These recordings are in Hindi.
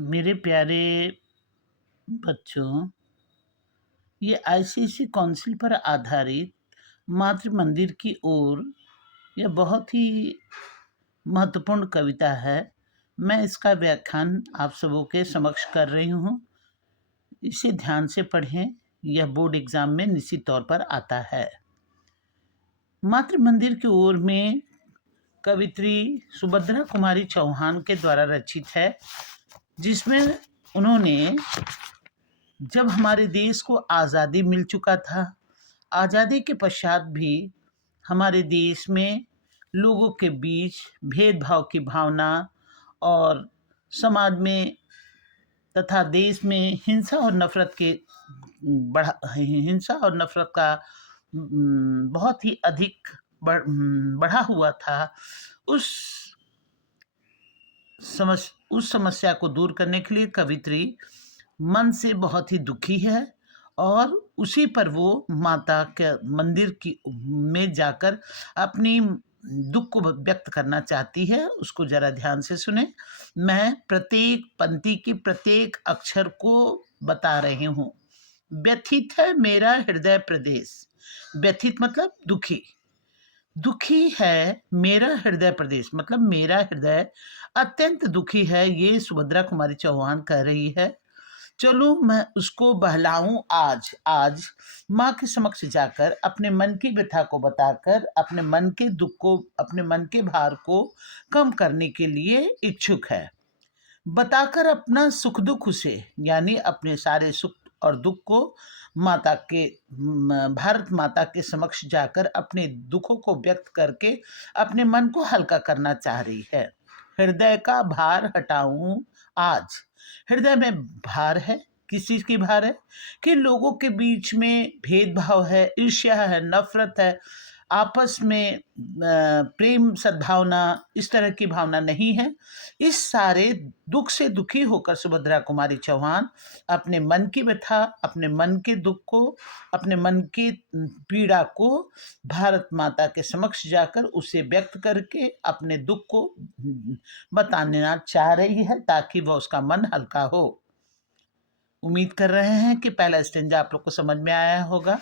मेरे प्यारे बच्चों, ये आईसीसी काउंसिल पर आधारित मातृ मंदिर की ओर यह बहुत ही महत्वपूर्ण कविता है। मैं इसका व्याख्यान आप सबों के समक्ष कर रही हूँ। इसे ध्यान से पढ़ें, यह बोर्ड एग्जाम में निश्चित तौर पर आता है। मातृ मंदिर की ओर में कवित्री सुभद्रा कुमारी चौहान के द्वारा रचित है, जिसमें उन्होंने जब हमारे देश को आज़ादी मिल चुका था, आज़ादी के पश्चात भी हमारे देश में लोगों के बीच भेदभाव की भावना और समाज में तथा देश में हिंसा और नफरत का बहुत ही अधिक बढ़ा हुआ था। उस उस समस्या को दूर करने के लिए कवित्री मन से बहुत ही दुखी है और उसी पर वो माता के मंदिर की में जाकर अपनी दुख को व्यक्त करना चाहती है। उसको जरा ध्यान से सुने। मैं प्रत्येक पंक्ति की प्रत्येक अक्षर को बता रही हूँ। व्यथित है मेरा हृदय प्रदेश। व्यथित मतलब दुखी। दुखी है मेरा हृदय प्रदेश मतलब मेरा हृदय अत्यंत दुखी है। ये सुभद्रा कुमारी चौहान कह रही है। चलो मैं उसको बहलाऊं आज। आज माँ के समक्ष जाकर अपने मन की व्यथा को बताकर अपने मन के दुख को, अपने मन के भार को कम करने के लिए इच्छुक है। बताकर अपना सुख दुख उसे, यानी अपने सारे सुख और दुख को माता के भारत माता के समक्ष जाकर अपने दुखों को व्यक्त करके अपने मन को हल्का करना चाह रही है। हृदय का भार हटाऊं आज। हृदय में भार है। किस चीज की भार है? कि लोगों के बीच में भेदभाव है, ईर्ष्या है, नफरत है, आपस में प्रेम सद्भावना, इस तरह की भावना नहीं है। इस सारे दुख से दुखी होकर सुभद्रा कुमारी चौहान अपने मन की व्यथा, अपने मन के दुख को, अपने मन की पीड़ा को भारत माता के समक्ष जाकर उसे व्यक्त करके अपने दुख को बताना चाह रही है, ताकि वह उसका मन हल्का हो। उम्मीद कर रहे हैं कि पहला स्टेंजा आप लोग को समझ में आया होगा।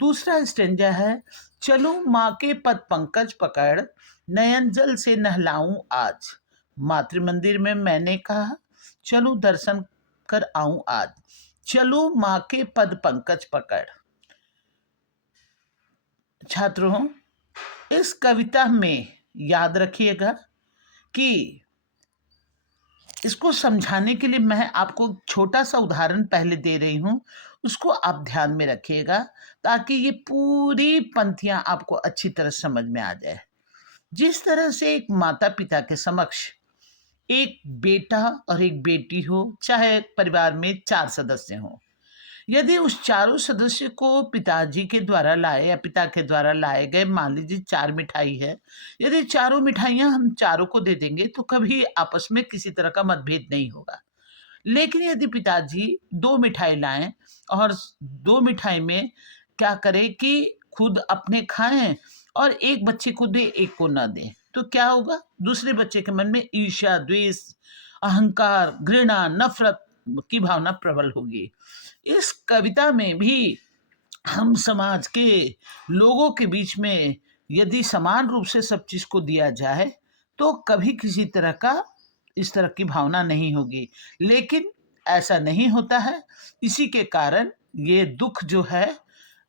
दूसरा स्टेंजा है, चलो माँ के पद पंकज पकड़, नयन जल से नहलाऊं आज। मातृ मंदिर में मैंने कहा चलो दर्शन कर आऊं आज। चलो माँ के पद पंकज पकड़। छात्रों, इस कविता में याद रखिएगा कि इसको समझाने के लिए मैं आपको छोटा सा उदाहरण पहले दे रही हूँ, उसको आप ध्यान में रखिएगा ताकि ये पूरी पंक्तियां आपको अच्छी तरह समझ में आ जाए। जिस तरह से एक माता पिता के समक्ष एक बेटा और एक बेटी हो, चाहे परिवार में 4 सदस्य हो, यदि उस चारों सदस्य को पिताजी के द्वारा लाए या पिता के द्वारा लाए गए, मान लीजिए 4 मिठाई है, यदि चारों मिठाइयाँ हम चारों को दे देंगे तो कभी आपस में किसी तरह का मतभेद नहीं होगा। लेकिन यदि पिताजी 2 मिठाई लाएं और 2 मिठाई में क्या करें कि खुद अपने खाएं और एक बच्चे को दे, एक को ना दें, तो क्या होगा? दूसरे बच्चे के मन में ईर्ष्या, द्वेष, अहंकार, घृणा, नफरत की भावना प्रबल होगी। इस कविता में भी हम समाज के लोगों के बीच में यदि समान रूप से सब चीज को दिया जाए तो कभी किसी तरह का इस तरह की भावना नहीं होगी। लेकिन ऐसा नहीं होता है। इसी के कारण ये दुख जो है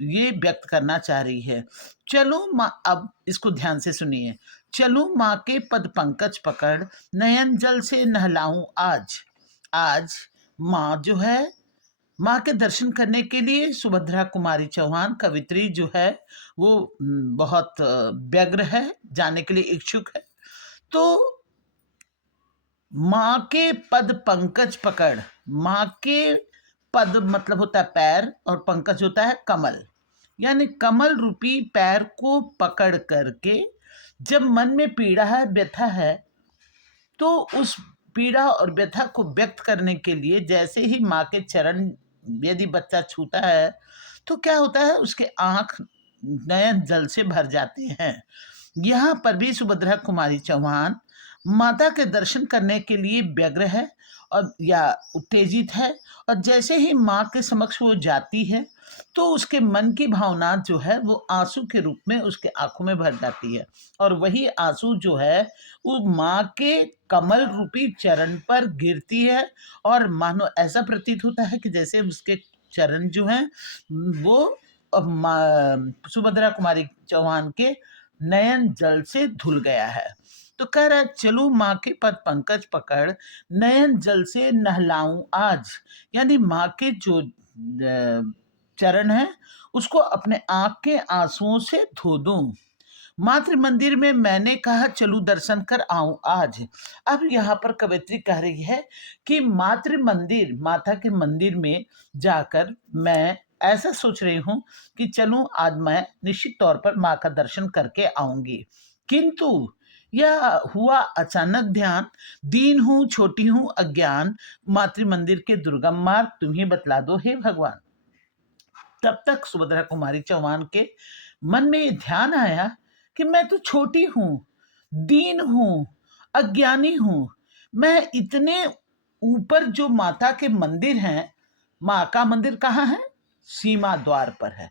ये व्यक्त करना चाह रही है। चलो माँ, अब इसको ध्यान से सुनिए। चलो माँ के पद पंकज पकड़, नयन जल से नहलाऊं आज। आज माँ जो है, माँ के दर्शन करने के लिए सुभद्रा कुमारी चौहान कवित्री जो है वो बहुत व्यग्र है, जाने के लिए इच्छुक है। तो माँ के पद पंकज पकड़, माँ के पद मतलब होता है पैर और पंकज होता है कमल, यानी कमल रूपी पैर को पकड़ करके जब मन में पीड़ा है, व्यथा है, तो उस पीड़ा और व्यथा को व्यक्त करने के लिए जैसे ही माँ के चरण यदि बच्चा छूता है तो क्या होता है, उसके आंख नयन जल से भर जाते हैं। यहाँ पर भी सुभद्रा कुमारी चौहान माता के दर्शन करने के लिए व्यग्र है और या उत्तेजित है, और जैसे ही माँ के समक्ष वो जाती है तो उसके मन की भावना जो है वो आंसू के रूप में उसके आंखों में भर जाती है, और वही आंसू जो है वो माँ के कमल रूपी चरण पर गिरती है, और मानो ऐसा प्रतीत होता है कि जैसे उसके चरण जो हैं वो सुभद्रा कुमारी चौहान के नयन जल से धुल गया है। तो कह रहा है चलो माँ के पद पंकज पकड़, नयन जल से नहलाऊं आज, यानी माँ के जो चरण है उसको अपने आंख के आंसुओं से धो दूं। मातृ मंदिर में मैंने कहा चलू दर्शन कर आऊं आज। अब यहाँ पर कवयित्री कह रही है कि मातृ मंदिर, माता के मंदिर में जाकर मैं ऐसा सोच रही हूँ कि चलूं आज मैं निश्चित तौर पर माँ का दर्शन करके आऊंगी। किंतु यह हुआ अचानक ध्यान, दीन हूँ छोटी हूँ अज्ञान, मातृ मंदिर के दुर्गम मार्ग तुम ही बतला दो हे भगवान। तब तक सुभद्रा कुमारी चौहान के मन में ये ध्यान आया कि मैं तो छोटी हूँ, दीन हूँ, अज्ञानी हूँ। मैं इतने ऊपर जो माता के मंदिर हैं, माँ का मंदिर कहाँ है? सीमा द्वार पर है।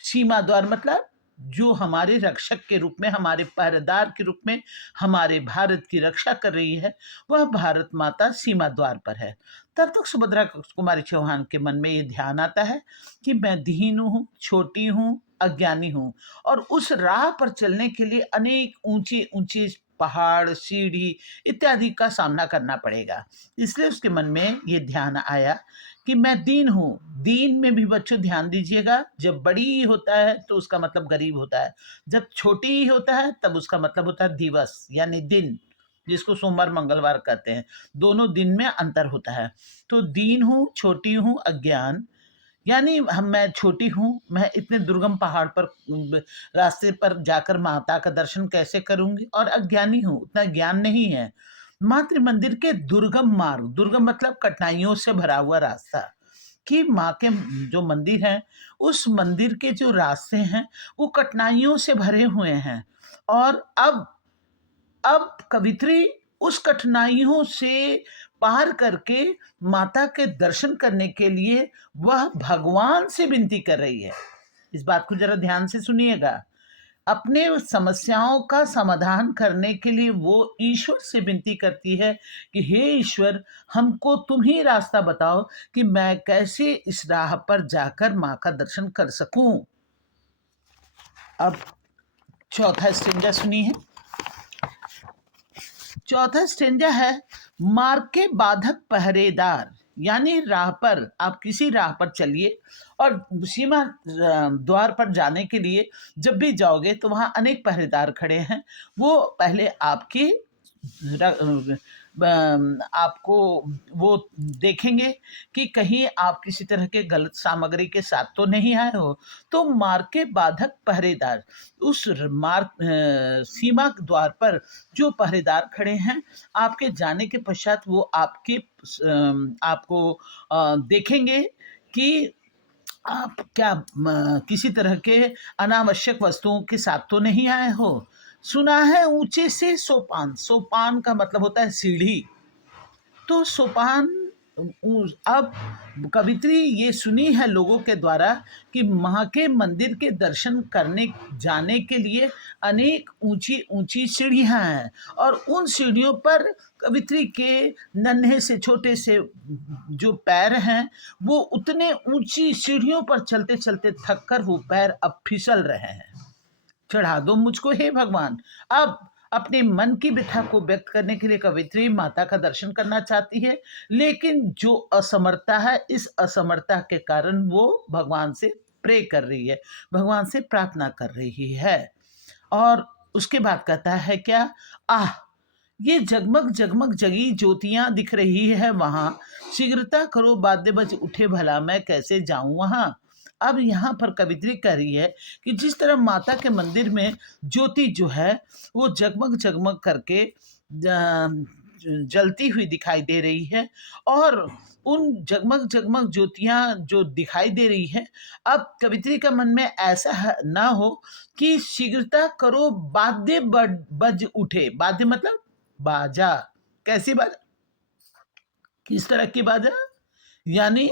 सीमा द्वार मतलब जो हमारे रक्षक के रूप में, हमारे पहरेदार के रूप में हमारे भारत की रक्षा कर रही है, वह भारत माता सीमा द्वार पर है। तब तक सुभद्रा कुमारी चौहान के मन में ये ध्यान आता है कि मैं दीन हूँ, छोटी हूँ, अज्ञानी हूँ, और उस राह पर चलने के लिए अनेक ऊंची ऊंची पहाड़, सीढ़ी इत्यादि का सामना करना पड़ेगा। इसलिए उसके मन में ये ध्यान आया कि मैं दीन हूँ। दीन में भी बच्चों ध्यान दीजिएगा, जब बड़ी होता है तो उसका मतलब गरीब होता है, जब छोटी होता है तब उसका मतलब होता है दिवस यानी दिन, जिसको सोमवार मंगलवार कहते हैं। दोनों दिन में अंतर होता है। तो दीन हूँ, छोटी हूँ, अज्ञान, यानी हम मैं छोटी हूँ, मैं इतने दुर्गम पहाड़ पर रास्ते पर जाकर माता का दर्शन कैसे करूंगी, और अज्ञानी हूँ, उतना ज्ञान नहीं है। मातृ मंदिर के दुर्गम मार्ग, दुर्गम मतलब कठिनाइयों से भरा हुआ रास्ता, कि माँ के जो मंदिर है उस मंदिर के जो रास्ते हैं वो कठिनाइयों से भरे हुए हैं। और अब कवित्री उस कठिनाइयों से पार करके माता के दर्शन करने के लिए वह भगवान से विनती कर रही है। इस बात को जरा ध्यान से सुनिएगा। अपने समस्याओं का समाधान करने के लिए वो ईश्वर से विनती करती है कि हे ईश्वर, हमको तुम ही रास्ता बताओ कि मैं कैसे इस राह पर जाकर माँ का दर्शन कर सकूं। अब चौथा स्टेंजा सुनिए। चौथा स्टेंजा है, मार्ग के बाधक पहरेदार, यानी राह पर आप किसी राह पर चलिए और सीमा द्वार पर जाने के लिए जब भी जाओगे तो वहाँ अनेक पहरेदार खड़े हैं। वो पहले आपकी आपको वो देखेंगे कि कहीं आप किसी तरह के गलत सामग्री के साथ तो नहीं आए हो। तो मार्ग के बाधक पहरेदार, उस मार्ग सीमा द्वार पर जो पहरेदार खड़े हैं, आपके जाने के पश्चात वो आपको देखेंगे कि आप क्या किसी तरह के अनावश्यक वस्तुओं के साथ तो नहीं आए हो। सुना है ऊंचे से सोपान, सोपान का मतलब होता है सीढ़ी। तो सोपान अब कवित्री ये सुनी है लोगों के द्वारा कि माँ के मंदिर के दर्शन करने जाने के लिए अनेक ऊंची ऊंची सीढ़ियाँ हैं, और उन सीढ़ियों पर कवित्री के नन्हे से छोटे से जो पैर हैं वो उतने ऊंची सीढ़ियों पर चलते चलते थक कर वो पैर अब फिसल रहे हैं। चढ़ा दो मुझको हे भगवान। अब अपने मन की व्यथा को व्यक्त करने के लिए कवित्री माता का दर्शन करना चाहती है, लेकिन जो असमर्थता है, इस असमर्थता के कारण वो भगवान से प्रे कर रही है, भगवान से प्रार्थना कर रही है। और उसके बाद कहता है क्या, आह ये जगमग जगमग जगी ज्योतियां दिख रही है वहां, शीघ्रता करो वाद्य बज उठे भला मैं कैसे जाऊं वहां। अब यहाँ पर कवित्री कह रही है कि जिस तरह माता के मंदिर में ज्योति जो है वो जगमग जगमग करके जलती हुई दिखाई दे रही है, और उन जगमग जगमग ज्योतियां जो दिखाई दे रही है, अब कवित्री का मन में ऐसा ना हो कि शीघ्रता करो वाद्य बज उठे। वाद्य मतलब बाजा, कैसी बाजा? इस तरह की बाजा, यानी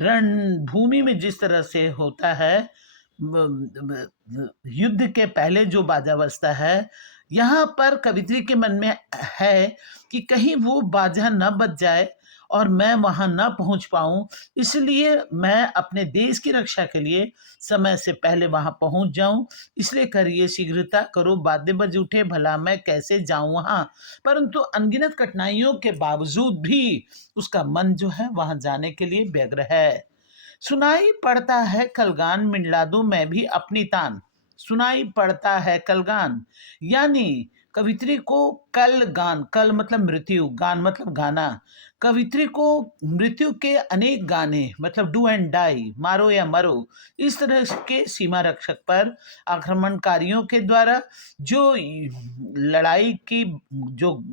रणभूमि में जिस तरह से होता है, युद्ध के पहले जो बाजा बजता है, यहाँ पर कवित्री के मन में है कि कहीं वो बाजा न बज जाए और मैं वहां न पहुंच पाऊं, इसलिए मैं अपने देश की रक्षा के लिए समय से पहले वहां पहुंच जाऊं। इसलिए करिए शीघ्रता करो, बादे बज उठे, भला मैं कैसे जाऊं वहां। परंतु अनगिनत कठिनाइयों के बावजूद भी उसका मन जो है वहां जाने के लिए व्यग्र है। सुनाई पड़ता है कलगान, मिंडला दूं मैं भी अपनी तान। सुनाई पड़ता है कलगान, यानी कवित्री को कल गान, कल मतलब मृत्यु, गान मतलब गाना। कवित्री को मृत्यु के अनेक गाने, मतलब डू एंड डाई, मारो या मरो, इस तरह के सीमा रक्षक पर आक्रमणकारियों के द्वारा जो लड़ाई की जो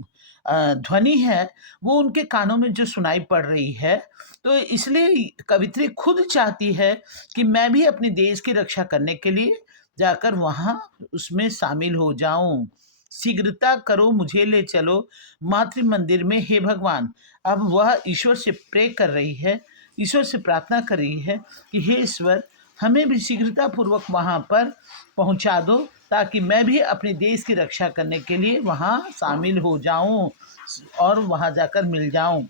ध्वनि है वो उनके कानों में जो सुनाई पड़ रही है, तो इसलिए कवित्री खुद चाहती है कि मैं भी अपने देश की रक्षा करने के लिए जाकर वहां उसमें शामिल हो जाऊं। शीघ्रता करो, मुझे ले चलो मातृ मंदिर में, हे भगवान। अब वह ईश्वर से प्रे कर रही है, ईश्वर से प्रार्थना कर रही है कि हे ईश्वर, हमें भी शीघ्रता पूर्वक वहां पर पहुंचा दो, ताकि मैं भी अपने देश की रक्षा करने के लिए वहां शामिल हो जाऊं और वहां जाकर मिल जाऊं।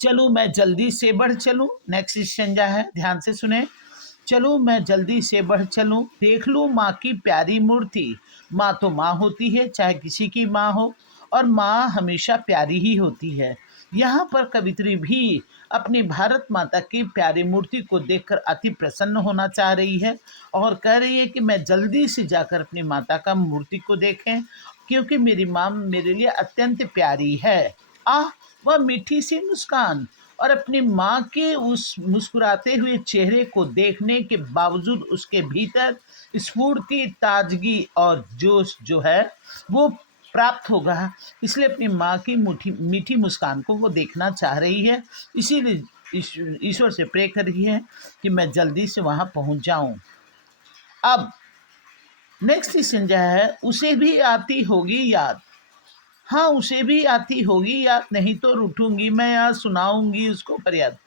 चलूँ मैं जल्दी से बढ़ चलूँ, नेक्स्ट संज्ञा है, ध्यान से सुने। चलूँ मैं जल्दी से बढ़ चलूँ, देख लूँ माँ की प्यारी मूर्ति। माँ तो माँ होती है, चाहे किसी की माँ हो, और माँ हमेशा प्यारी ही होती है। यहाँ पर कवित्री भी अपनी भारत माता की प्यारी मूर्ति को देखकर अति प्रसन्न होना चाह रही है और कह रही है कि मैं जल्दी से जाकर अपनी माता का मूर्ति को देखें, क्योंकि मेरी माँ मेरे लिए अत्यंत प्यारी है। आह, वह मीठी सी मुस्कान, और अपनी माँ के उस मुस्कुराते हुए चेहरे को देखने के बावजूद उसके भीतर स्फूर्ति, ताजगी और जोश जो है वो प्राप्त होगा। इसलिए अपनी माँ की मीठी मीठी मुस्कान को वो देखना चाह रही है, इसीलिए ईश्वर से प्रे कर रही है कि मैं जल्दी से वहां पहुंच जाऊं। अब नेक्स्ट संज्ञा है, उसे भी आती होगी याद। हाँ, उसे भी आती होगी याद, नहीं तो रूठूंगी मैं, याद सुनाऊंगी उसको फरियाद।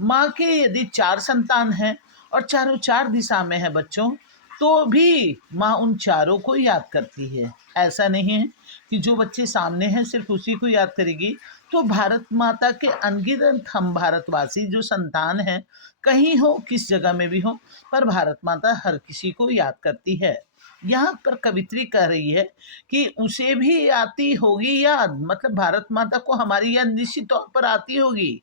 माँ के यदि 4 संतान हैं और चारों 4 दिशा में है बच्चों, तो भी माँ उन चारों को याद करती है। ऐसा नहीं है कि जो बच्चे सामने हैं सिर्फ उसी को याद करेगी। तो भारत माता के अनगिनत हम भारतवासी जो संतान हैं, कहीं हो किस जगह में भी हो, पर भारत माता हर किसी को याद करती है। यहाँ पर कवित्री कह रही है कि उसे भी आती होगी याद, मतलब भारत माता को हमारी याद निश्चित तौर पर आती होगी।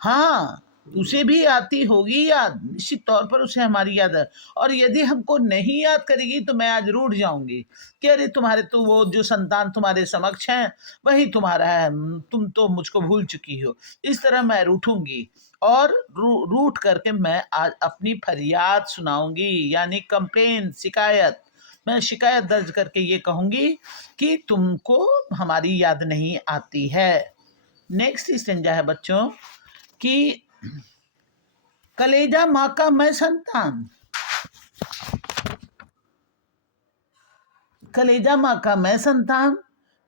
हाँ, उसे भी आती होगी याद, निश्चित तौर पर उसे हमारी याद है। और यदि हमको नहीं याद करेगी तो मैं आज रूठ जाऊंगी कि अरे तुम्हारे तो वो जो संतान तुम्हारे समक्ष हैं वही तुम्हारा है, तुम तो मुझको भूल चुकी हो। इस तरह मैं रूठूंगी और रूठ करके मैं आज अपनी फरियाद सुनाऊंगी, यानी कंप्लेन, शिकायत। मैं शिकायत दर्ज करके ये कहूंगी कि तुमको हमारी याद नहीं आती है। नेक्स्ट स्टेंजा है बच्चों कि कलेजा माँ का मैं संतान, कलेजा माँ का मैं संतान,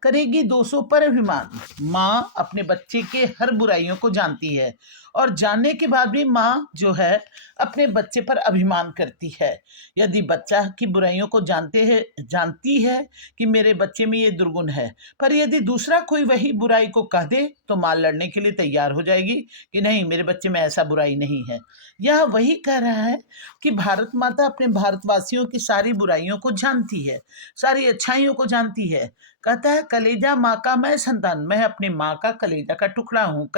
करेगी 200 पर अभिमान। माँ अपने बच्चे के हर बुराइयों को जानती है और जानने के बाद भी माँ जो है अपने बच्चे पर अभिमान करती है। यदि बच्चा की बुराइयों को जानती है कि मेरे बच्चे में ये दुर्गुण है, पर यदि दूसरा कोई वही बुराई को कह दे तो माँ लड़ने के लिए तैयार हो जाएगी कि नहीं, मेरे बच्चे में ऐसा बुराई नहीं है। यह वही कह रहा है कि भारत माता अपने भारतवासियों की सारी बुराइयों को जानती है, सारी अच्छाइयों को जानती है। कहता है कलेजा माँ का मैं संतान, मैं अपनी माँ का कलेजा का टुकड़ा हूँ।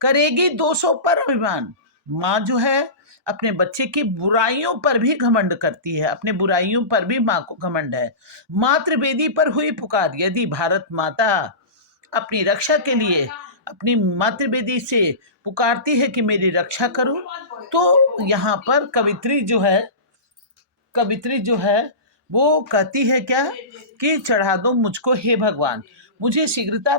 करेगी 200 पर अभिमान। माँ जो है अपने बच्चे की बुराइयों पर भी घमंड करती है, अपने बुराइयों पर भी माँ को घमंड है। मातृवेदी पर हुई पुकार, यदि भारत माता अपनी रक्षा के लिए अपनी मातृवेदी से पुकारती है कि मेरी रक्षा करो, तो यहाँ पर कवित्री जो है वो कहती है क्या कि चढ़ा दो मुझको हे भगवान, मुझे शीघ्रता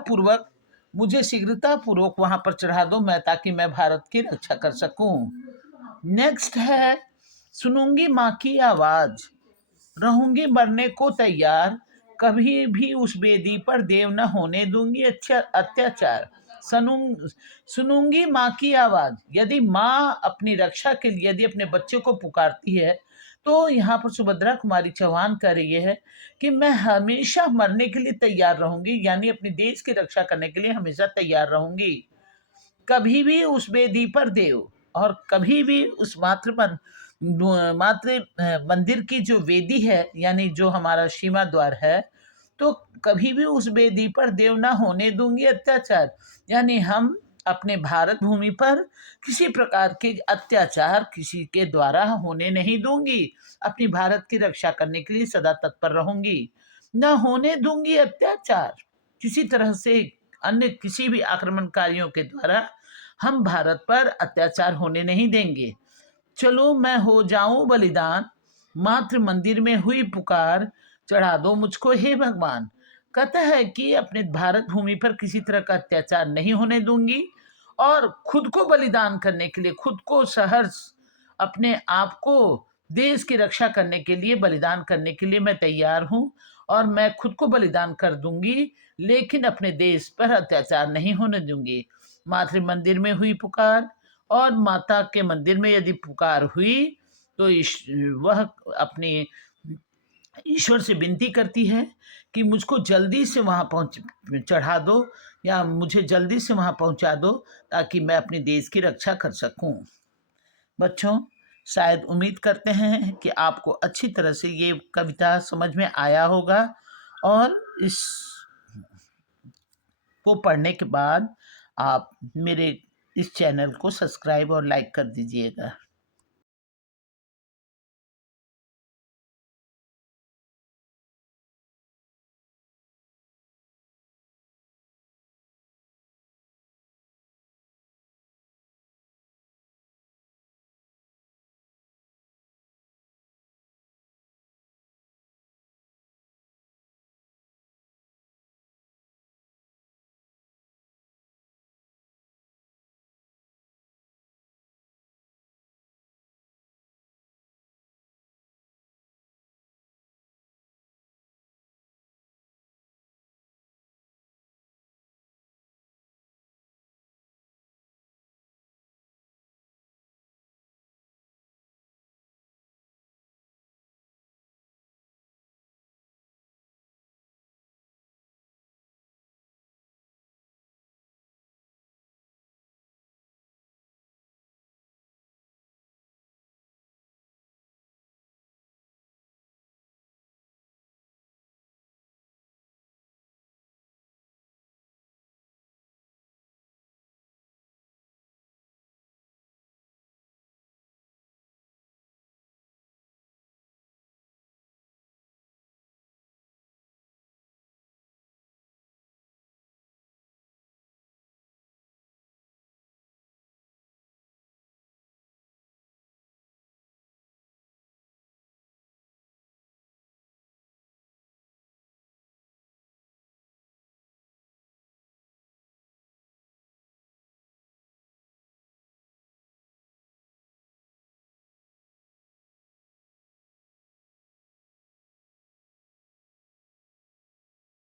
पूर्वक वहां पर चढ़ा दो, मैं ताकि मैं भारत की रक्षा कर सकूं। नेक्स्ट है, सुनूंगी माँ की आवाज, रहूंगी मरने को तैयार, कभी भी उस बेदी पर देव न होने दूंगी अत्याचार। सुनूंगी माँ की आवाज़। यदि माँ अपनी रक्षा के लिए यदि अपने बच्चे को पुकारती है, तो यहाँ पर सुभद्रा कुमारी चौहान कह रही है कि मैं हमेशा मरने के लिए तैयार रहूंगी, यानी अपने देश की रक्षा करने के लिए हमेशा तैयार रहूंगी। कभी भी उस वेदी पर देव और कभी भी उस मातृ मंदिर की जो वेदी है, यानी जो हमारा सीमा द्वार है, तो कभी भी उस वेदी पर देव ना होने दूंगी अत्याचार। यानी हम अपने भारत भूमि पर किसी प्रकार के अत्याचार किसी के द्वारा होने नहीं दूंगी। अपनी भारत की रक्षा करने के लिए सदा तत्पर रहूंगी। न होने दूंगी अत्याचार किसी तरह से। अन्य किसी भी आक्रमणकारियों के द्वारा हम भारत पर अत्याचार होने नहीं देंगे। चलो मैं हो जाऊं बलिदान, मातृ मंदिर में हुई पुकार, चढ़ा दो मुझको हे भगवान। कहता है कि अपने भारत भूमि पर किसी तरह का अत्याचार नहीं होने दूंगी और खुद को बलिदान करने के लिए, खुद को सहर्ष अपने आप को देश की रक्षा करने के लिए बलिदान करने के लिए मैं तैयार हूँ और मैं खुद को बलिदान कर दूंगी, लेकिन अपने देश पर अत्याचार नहीं होने दूंगी। मातृ मंदिर में हुई पुकार और माता के मंदिर में यदि पुकार हुई तो वह अपने ईश्वर से विनती करती है कि मुझको जल्दी से वहाँ पहुँच चढ़ा दो या मुझे जल्दी से वहाँ पहुँचा दो ताकि मैं अपने देश की रक्षा कर सकूं। बच्चों, शायद उम्मीद करते हैं कि आपको अच्छी तरह से ये कविता समझ में आया होगा और इस को पढ़ने के बाद आप मेरे इस चैनल को सब्सक्राइब और लाइक कर दीजिएगा।